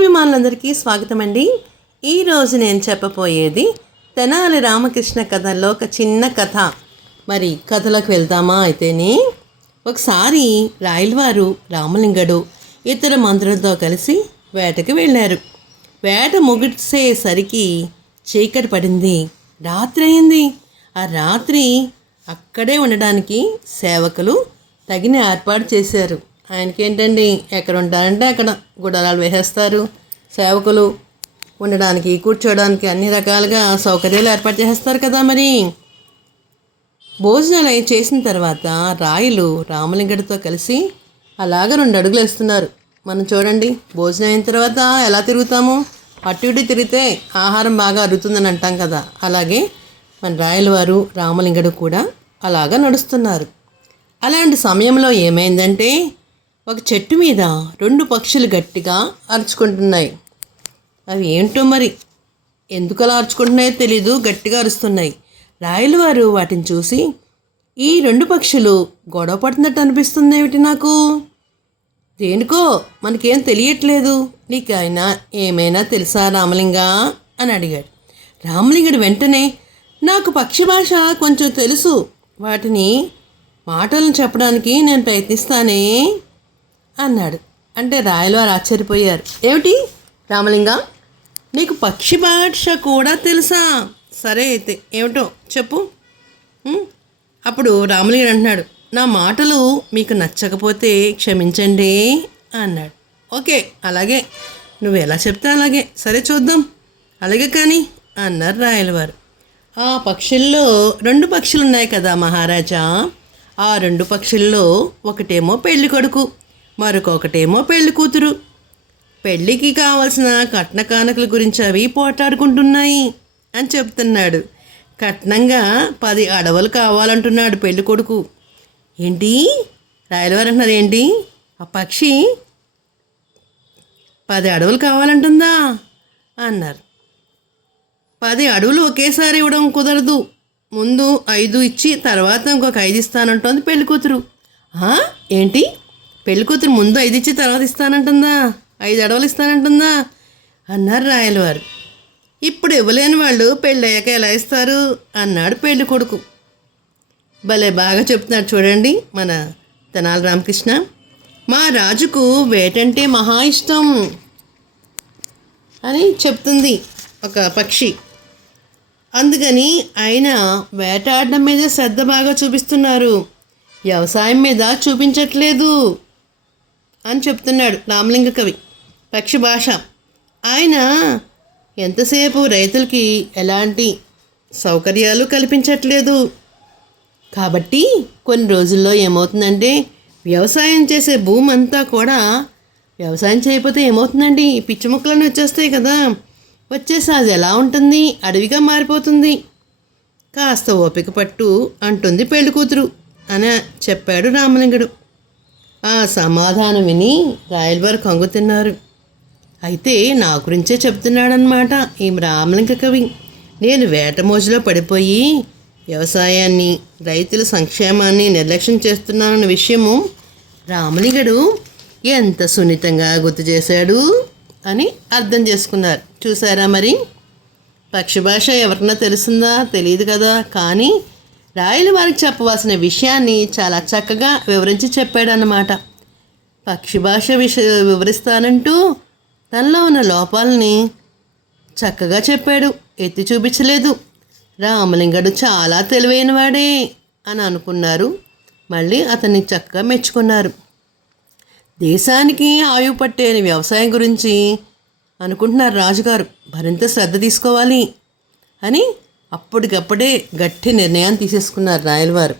కథాభిమానులందరికీ స్వాగతం అండి ఈరోజు నేను చెప్పబోయేది తెనాలి రామకృష్ణ కథల్లో ఒక చిన్న కథ. మరి కథలకు వెళ్దామా అయితేనే? ఒకసారి రాయలవారు రామలింగడు ఇతర మంత్రులతో కలిసి వేటకి వెళ్ళారు. వేట ముగిసేసరికి చీకటి పడింది. రాత్రి అయింది. ఆ రాత్రి అక్కడే ఉండడానికి సేవకులు తగిన ఏర్పాటు చేశారు. ఆయనకి ఏంటండి ఎక్కడ ఉంటారంటే అక్కడ గుడారాలు వేసేస్తారు. సేవకులు ఉండడానికి కూర్చోడానికి అన్ని రకాలుగా సౌకర్యాలు ఏర్పాటు చేస్తారు కదా మరి. భోజనాలు అయి చేసిన తర్వాత రాయులు రామలింగడితో కలిసి అలాగ రెండు అడుగులు వేస్తున్నారు. మనం చూడండి భోజనం అయిన తర్వాత ఎలా తిరుగుతాము? అటు ఇటు తిరిగితే ఆహారం బాగా అరుగుతుందని అంటాం కదా. అలాగే మన రాయల వారు రామలింగడు కూడా అలాగా నడుస్తున్నారు. అలాంటి సమయంలో ఏమైందంటే ఒక చెట్టు మీద రెండు పక్షులు గట్టిగా అరుచుకుంటున్నాయి. అవి ఏంటో మరి? ఎందుకు అలా అరుచుకుంటున్నాయో తెలీదు గట్టిగా అరుస్తున్నాయి. రాయల వారు వాటిని చూసి ఈ రెండు పక్షులు గొడవ పడుతున్నట్టు అనిపిస్తుంది ఏమిటి నాకు? దేనికో? మనకేం తెలియట్లేదు. నీకైనా ఏమైనా తెలుసా రామలింగా? అని అడిగాడు. రామలింగుడు వెంటనే నాకు పక్షి భాష కొంచెం తెలుసు. వాటిని మాటలను చెప్పడానికి నేను ప్రయత్నిస్తానే అన్నాడు. అంటే రాయలవారు ఆశ్చర్యపోయారు. ఏమిటి? రామలింగం నీకు పక్షి భాష కూడా తెలుసా? సరే అయితే ఏమిటో చెప్పు. అప్పుడు రామలింగుడు అంటున్నాడు. నా మాటలు మీకు నచ్చకపోతే క్షమించండి అన్నాడు. ఓకే అలాగే. నువ్వు ఎలా చెప్తే అలాగే. సరే చూద్దాం. అలాగే కానీ అన్నారు రాయలవారు. ఆ పక్షుల్లో రెండు పక్షులు ఉన్నాయి కదా మహారాజా. ఆ రెండు పక్షుల్లో ఒకటేమో పెళ్ళి కొడుకు. మరొకటేమో పెళ్ళి కూతురు. పెళ్ళికి కావలసిన కట్న కానుకల గురించి అవి పోటాడుకుంటున్నాయి అని చెప్తున్నాడు. కట్నంగా పది అడవులు కావాలంటున్నాడు పెళ్ళి కొడుకు. ఏంటి? రాయలవారు అంటున్నారు ఏంటి? ఆ పక్షి పది అడవులు కావాలంటుందా? అన్నారు. పది అడవులు ఒకేసారి ఇవ్వడం కుదరదు. ముందు ఐదు ఇచ్చి తర్వాత ఇంకొక ఐదు ఇస్తానంటోంది పెళ్ళి కూతురు. ఏంటి? పెళ్ళి కూతురు ముందు ఐదు ఇచ్చి తర్వాత ఇస్తానంటుందా? ఐదు అడవులు ఇస్తానంటుందా? అన్నారు రాయలవారు. ఇప్పుడు ఇవ్వలేని వాళ్ళు పెళ్ళయ్యాక ఎలా ఇస్తారు? అన్నాడు పెళ్ళి కొడుకు. భలే బాగా చెప్తున్నాడు చూడండి మన తెనాలి రామకృష్ణ. మా రాజుకు వేటంటే మహా ఇష్టం అని చెప్తుంది ఒక పక్షి. అందుకని ఆయన వేటాడడం మీద శ్రద్ధ బాగా చూపిస్తున్నారు. వ్యవసాయం మీద చూపించట్లేదు. అని చెప్తున్నాడు రామలింగ కవి. పక్షి భాష. ఆయన ఎంతసేపు రైతులకి ఎలాంటి సౌకర్యాలు కల్పించట్లేదు. కాబట్టి కొన్ని రోజుల్లో ఏమవుతుందంటే వ్యవసాయం చేసే భూమి అంతా కూడా వ్యవసాయం చేయకపోతే ఏమవుతుందండి? పిచ్చి మొక్కలన్నీ వచ్చేస్తాయి కదా. వచ్చేసి అది ఎలా ఉంటుంది? అడవిగా మారిపోతుంది. కాస్త ఓపిక పట్టు అంటుంది పెళ్ళికూతురు అని చెప్పాడు రామలింగుడు. ఆ సమాధానం విని రాయలవారు కంగుతున్నారు అయితే నా గురించే చెప్తున్నాడనమాట ఈ రామలింగ కవి. నేను వేట మోజులో పడిపోయి వ్యవసాయాన్ని రైతుల సంక్షేమాన్ని నిర్లక్ష్యం చేస్తున్నానన్న విషయము రామలింగడు ఎంత సున్నితంగా గుర్తు చేశాడు అని అర్థం చేసుకున్నారు. చూసారా మరి? పక్షి భాష ఎవరన్నా తెలుసుందా తెలియదు కదా. కానీ రాయల వారికి చెప్పవలసిన విషయాన్ని చాలా చక్కగా వివరించి చెప్పాడన్నమాట. పక్షి భాష విష వివరిస్తానంటూ తనలో ఉన్న లోపాలని చక్కగా చెప్పాడు. ఎత్తి చూపించలేదు. రామలింగడు చాలా తెలివైనవాడే అని అనుకున్నారు. మళ్ళీ అతన్ని చక్కగా మెచ్చుకున్నారు. దేశానికి ఆయువు పట్టే వ్యవసాయం గురించి అనుకుంటున్నారు రాజుగారు. మరింత శ్రద్ధ తీసుకోవాలి అని అప్పటికప్పుడే గట్టి నిర్ణయం తీసేసుకున్నారు రాయలవారు.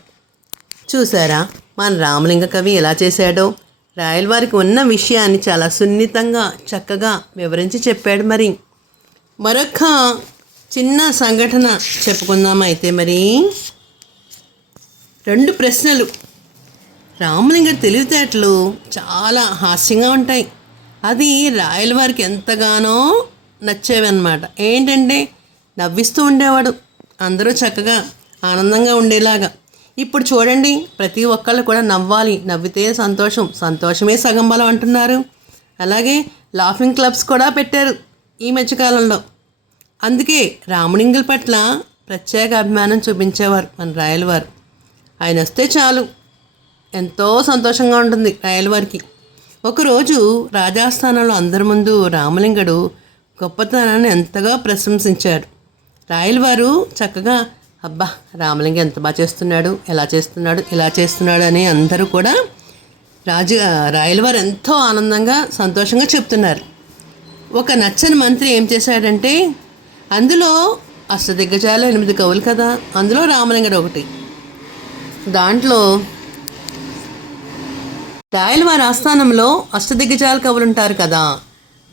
చూసారా మన రామలింగ కవి ఎలా చేశాడో? రాయలవారికి ఉన్న విషయాన్ని చాలా సున్నితంగా చక్కగా వివరించి చెప్పాడు మరి. మరొక చిన్న సంఘటన చెప్పుకుందామైతే మరి. రెండు ప్రశ్నలు. రామలింగ తెలివితేటలు చాలా హాస్యంగా ఉంటాయి. అది రాయలవారికి ఎంతగానో నచ్చేవన్నమాట. ఏంటంటే నవ్విస్తూ ఉండేవాడు. అందరూ చక్కగా ఆనందంగా ఉండేలాగా. ఇప్పుడు చూడండి ప్రతి ఒక్కళ్ళు కూడా నవ్వాలి. నవ్వితే సంతోషం. సంతోషమే సగం బలం అంటున్నారు. అలాగే లాఫింగ్ క్లబ్స్ కూడా పెట్టారు ఈ మధ్యకాలంలో అందుకే రామలింగుల పట్ల ప్రత్యేక అభిమానం చూపించేవారు మన రాయలవారు ఆయన వస్తే చాలు. ఎంతో సంతోషంగా ఉంటుంది రాయలవారికి ఒకరోజు రాజాస్థానంలో అందరి ముందు రామలింగుడు గొప్పతనాన్ని ఎంతగా ప్రశంసించాడు. రాయల వారు చక్కగా అబ్బా రామలింగ ఎంత బాగా చేస్తున్నాడు ఎలా చేస్తున్నాడు ఇలా చేస్తున్నాడు అని అందరూ కూడా రాజు రాయలవారు ఎంతో ఆనందంగా సంతోషంగా చెప్తున్నారు. ఒక నచ్చని మంత్రి ఏం చేశాడంటే అందులో అష్టదిగ్గజాలు ఎనిమిది కవులు కదా అందులో రామలింగడు ఒకటి. దాంట్లో రాయలవారి ఆస్థానంలో అష్టదిగ్గజాల కవులు ఉంటారు కదా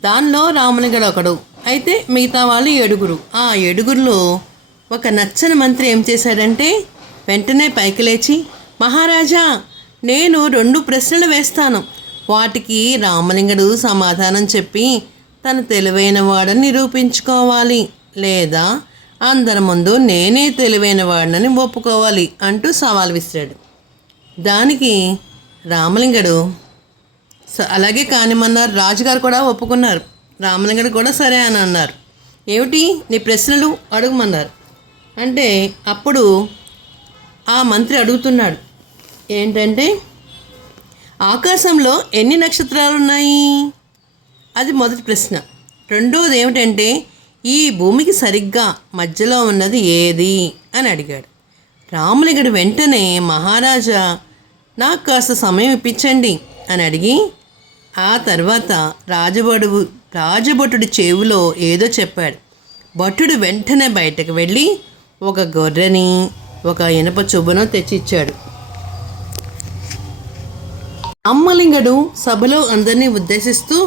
దానిలో రామలింగడు ఒకడు. అయితే మిగతా వాళ్ళు ఏడుగురు. ఆ ఏడుగురిలో ఒక నచ్చని మంత్రి ఏం చేశాడంటే వెంటనే పైకి లేచి మహారాజా నేను రెండు ప్రశ్నలు వేస్తాను. వాటికి రామలింగడు సమాధానం చెప్పి తను తెలివైన వాడని నిరూపించుకోవాలి. లేదా అందరి ముందు నేనే తెలివైన వాడినని ఒప్పుకోవాలి అంటూ సవాల్ విసిరాడు. దానికి రామలింగడు అలాగే కానిమన్నారు. రాజుగారు కూడా ఒప్పుకున్నారు. రామలింగడు కూడా సరే అని అన్నారు. ఏమిటి? నీ ప్రశ్నలు అడుగుమన్నారు. అంటే అప్పుడు ఆ మంత్రి అడుగుతున్నాడు. ఏంటంటే ఆకాశంలో ఎన్ని నక్షత్రాలు ఉన్నాయి అది మొదటి ప్రశ్న. రెండవది ఏమిటంటే ఈ భూమికి సరిగ్గా మధ్యలో ఉన్నది ఏది? అని అడిగాడు. రాములింగడు వెంటనే మహారాజా నాకు కాస్త సమయం ఇప్పించండి అని అడిగి ఆ తర్వాత రాజభటుడు రాజభటుడి చెవిలో ఏదో చెప్పాడు. భటుడు వెంటనే బయటకు వెళ్ళి ఒక గొర్రెని ఒక ఇనప చుబ్బను తెచ్చిచ్చాడు. అమ్మలింగడు సభలో అందరినీ ఉద్దేశిస్తూ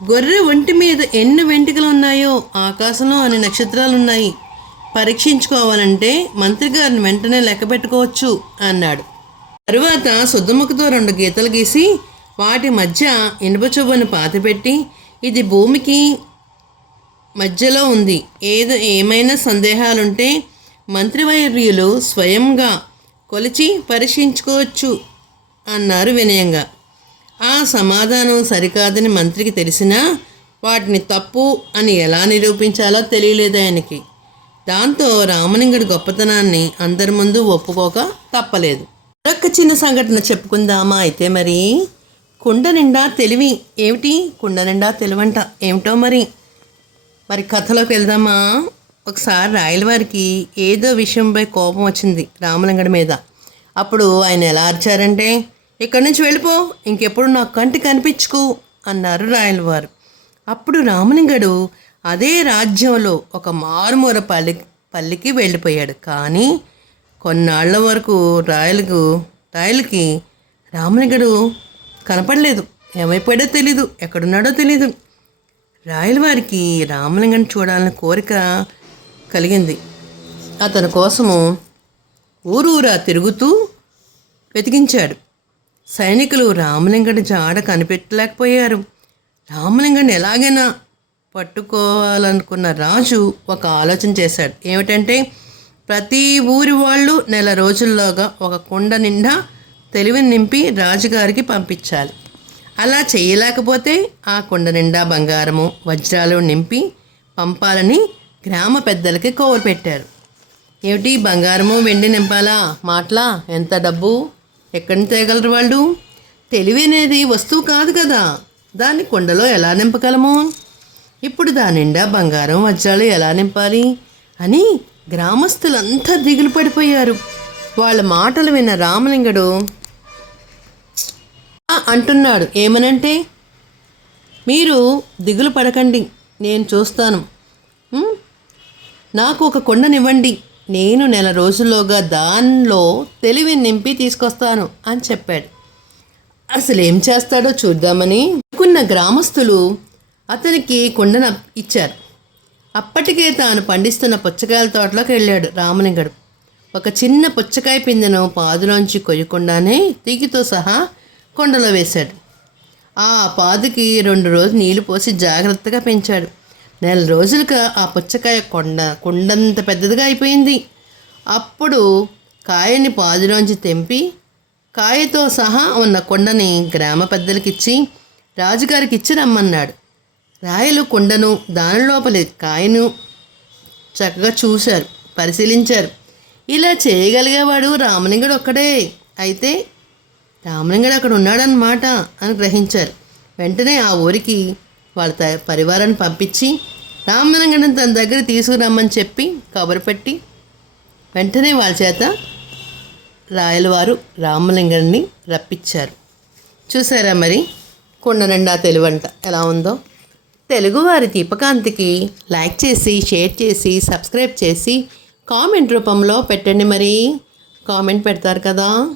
గొర్రె ఒంటి మీద ఎన్ని వెంట్రుకలు ఉన్నాయో ఆకాశంలో అన్ని నక్షత్రాలు ఉన్నాయి పరీక్షించుకోవాలంటే మంత్రి గారిని వెంటనే లెక్క పెట్టుకోవచ్చు అన్నాడు. తరువాత శుద్ధముఖతో రెండు గీతలు గీసి వాటి మధ్య ఇనుప చువ్వను పాతిపెట్టి ఇది భూమికి మధ్యలో ఉంది. ఏదో ఏమైనా సందేహాలుంటే మంత్రివైర్యులు స్వయంగా కొలిచి పరీక్షించుకోవచ్చు అన్నారు వినయంగా. ఆ సమాధానం సరికాదని మంత్రికి తెలిసినా వాటిని తప్పు అని ఎలా నిరూపించాలో తెలియలేదు ఆయనకి. దాంతో రామలింగుడి గొప్పతనాన్ని అందరి ముందు ఒప్పుకోక తప్పలేదు. మరొక చిన్న సంఘటన చెప్పుకుందామా అయితే మరి? కుండ నిండా తెలివి ఏమిటి? కుండ నిండా తెలివంట ఏమిటో మరి? మరి కథలోకి వెళ్దామా? ఒకసారి రాయలవారికి ఏదో విషయంపై కోపం వచ్చింది రామలింగడి మీద. అప్పుడు ఆయన ఎలా అరిచారంటే ఇక్కడి నుంచి వెళ్ళిపో ఇంకెప్పుడు నా కంటి కనిపించుకు అన్నారు రాయలవారు. అప్పుడు రామలింగడు అదే రాజ్యంలో ఒక మారుమూర పల్లి పల్లికి వెళ్ళిపోయాడు. కానీ కొన్నాళ్ళ వరకు రాయలకు రాయలకి రామలింగడు కనపడలేదు. ఏమైపోయాడో తెలీదు. ఎక్కడున్నాడో తెలీదు. రాయలవారికి రామలింగం రామలింగని చూడాలని కోరిక కలిగింది. అతని కోసము ఊరూరా తిరుగుతూ వెతికించాడు. సైనికులు రామలింగడి జాడ కనిపెట్టలేకపోయారు. రామలింగని ఎలాగైనా పట్టుకోవాలనుకున్న రాజు ఒక ఆలోచన చేశాడు. ఏమిటంటే ప్రతి ఊరి వాళ్ళు నెల రోజుల్లోగా ఒక కుండ నిండా తెలివిని నింపి రాజుగారికి పంపించాలి. అలా చేయలేకపోతే ఆ కుండ నిండా బంగారము వజ్రాలు నింపి పంపాలని గ్రామ పెద్దలకి కోరు పెట్టారు. ఏమిటి బంగారము వెండి నింపాలా? మాట్లా? ఎంత డబ్బు? ఎక్కడి నుంచి తేగలరు వాళ్ళు? తెలివి అనేది వస్తువు కాదు కదా. దాన్ని కుండలో ఎలా నింపగలము? ఇప్పుడు దాని నిండా బంగారం వజ్రాలు ఎలా నింపాలి? అని గ్రామస్తులంతా దిగులు పడిపోయారు. వాళ్ళ మాటలు విన్న రామలింగడు అంటున్నాడు. ఏమనంటే మీరు దిగులు పడకండి నేను చూస్తాను. నాకు ఒక కొండనివ్వండి నేను నెల రోజుల్లోగా దానిలో తెలివి నింపి తీసుకొస్తాను అని చెప్పాడు. అసలు ఏం చేస్తాడో చూద్దామని అనుకున్న గ్రామస్తులు అతనికి కుండన ఇచ్చారు. అప్పటికే తాను పండిస్తున్న పుచ్చకాయల తోటలోకి వెళ్ళాడు రామలింగడు. ఒక చిన్న పుచ్చకాయ పిందెను పాదులోంచి కొయ్యకుండానే తీగితో సహా కొండలో వేశాడు. ఆ పాదుకి రెండు రోజులు నీళ్ళు పోసి జాగ్రత్తగా పెంచాడు. నెల రోజులుగా ఆ పుచ్చకాయ కొండ కొండంత పెద్దదిగా అయిపోయింది. అప్పుడు కాయని పాదులోంచి తెంపి కాయతో సహా ఉన్న కొండని గ్రామ పెద్దలకిచ్చి రాజుగారికి ఇచ్చి రమ్మన్నాడు. రాయలు కుండను దాని లోపలి కాయను చక్కగా చూశారు పరిశీలించారు. ఇలా చేయగలిగేవాడు రామలింగుడు ఒక్కడే అయితే రామలింగడు అక్కడ ఉన్నాడన్నమాట అని గ్రహించారు. వెంటనే ఆ ఊరికి వాళ్ళ త- పరివారాన్ని పంపించి రామలింగడిని తన దగ్గర తీసుకురమ్మని చెప్పి కబురు పెట్టి వెంటనే వాళ్ళ చేత రాయలవారు రామలింగడిని రప్పించారు. చూసారా మరి? కొండ నిండా తెలువంట ఎలా ఉందో. తెలుగువారి దీపకాంతికి లైక్ చేసి షేర్ చేసి సబ్స్క్రైబ్ చేసి కామెంట్ రూపంలో పెట్టండి మరి. కామెంట్ పెడతారు కదా.